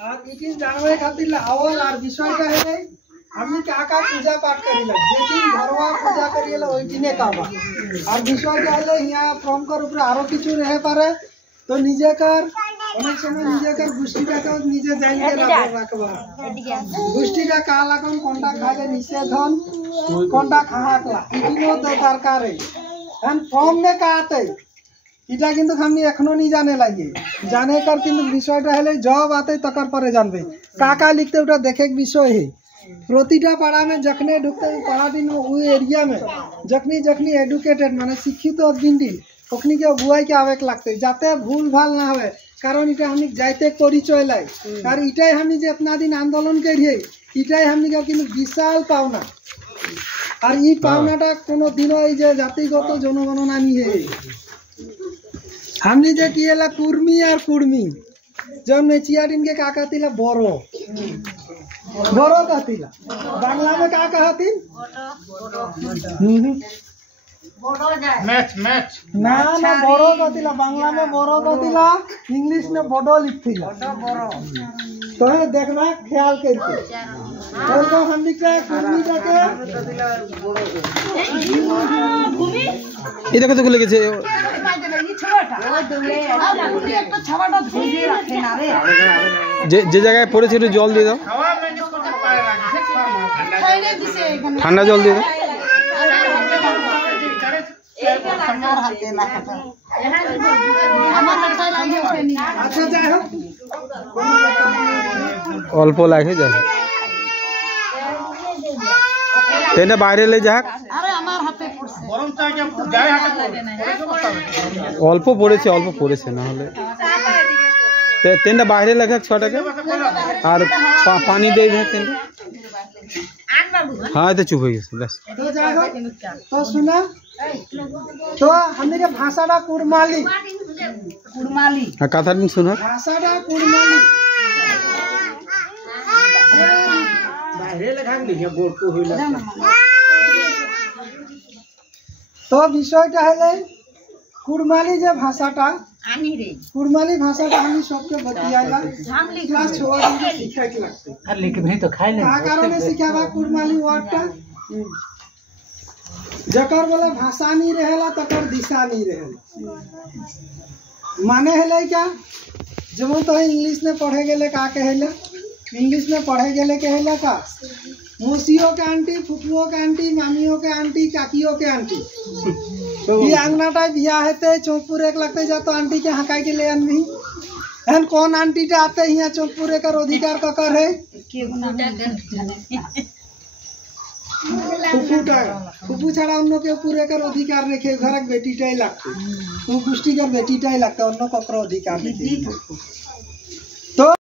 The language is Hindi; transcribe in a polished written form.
আর ইটিন জানবে খাতির আওয়াল আর বিষয়টা হলে আমি কাকা পূজা পাঠ করিলা যেদিন ঘরোয়া পূজা করিলা ওই দিনে কাবা আর বিষয়টা হলে ইয়া ফর্মকর উপরে আরো কিছু রহে পারে তো নিজেকার অনেক সময় নিজেকার গোষ্ঠীটাকে নিজে জানিয়ে রাখবা গোষ্ঠীটা কা লাগান কোনটা খাইলে নিষেধন কোনটা খাহাকলা ইটিনও তো দরকার এখন ফর্ম নে কাতে এটা কিন্তু আমি এখনো नहीं जाने लगे जाने कर কিন্তু বিষয়টা হলে जब आते तकर परे जानबे काका लिखते उटा देखे विषय है प्रतिटा पाड़ा में जखने ढुकते पाड़ा दिन वो एरिया में जखनी जखनी एडुकेटेड माने शिक्षित बिंदी ओखनी के बुआई के आवे लगते जाते भूल भाल ना होवे कारण इटा हमनी जाइते परिचय लाई और इटाई हमनी जे इतना दिन आंदोलन करिए इटाई हमनी के কিন্তু विशाल पावना और ई पावनाटा कोनो दिनो এই যে জাতিগত জনগণনা নিয়ে हमने जे किएला कुर्मी और कुर्मी जब नेचियाटिन के का कहतिला बोरो बोरो कहतिला बांग्ला में का कहतिन बोरो जाय मैच मैच ना ना बोरो कहतिला बांग्ला में बोरो कहतिला इंग्लिश में बोडो लिखतिला बोरो तो देखना ख्याल करके और तो हम लिखा है कुर्मी जाके ये देखो तो लेके যে জায়গায় পড়েছে একটু জল দিয়ে দাও ঠান্ডা জল দিয়ে দাও অল্প লাগে যায় তেনে বাইরে ले যাক অল্প পড়েছে না হলে তেনটা বাইরে লাগে 6 টাকা আর পানি দেই দেয় তেন हाँ तो चुप हो गया बस तो सुना तो हमने के भाषाटा कुड़माली हाँ कथा दिन सुनो भाषाटा कुड़माली বাইরে লেখা লিখে বোর্ড তো হইলা তো বিষয়টা হলে কুড়মালি যে ভাষাটা আনি রে কুড়মালি ভাষাটা আমি সবকে বতিয়াইলা ক্লাস 6 दिन के सिखाइते लगते আর লিখবে তো খাইলে का কারণে শিখাবা कुड़माली ওয়ার্ডটা जकर बोला भाषा नहीं रहेला तकर दिशा नहीं रहेला माने हले क्या जब तो इंग्लिश में पढ़े गेले का कहेला इंग्लिश में पढ़े गेले कहेला का मौसियों के आंटी फुफुओं के आंटी मामियों के आंटी काकियों के आंटी ये अंगनाटा बिया हेते चौकपुरे के लगते जा तो आंटी के हकाई के ले नहीं एन कौन आंटी टा आते यहाँ चौकपुरे का अधिकार का कर है फुफू छाड़ा उन के पूरे कर अधिकार रखे घर बेटी टाई लगते तू गोष्ठी का बेटी टाई लगता उन अधिकार नहीं।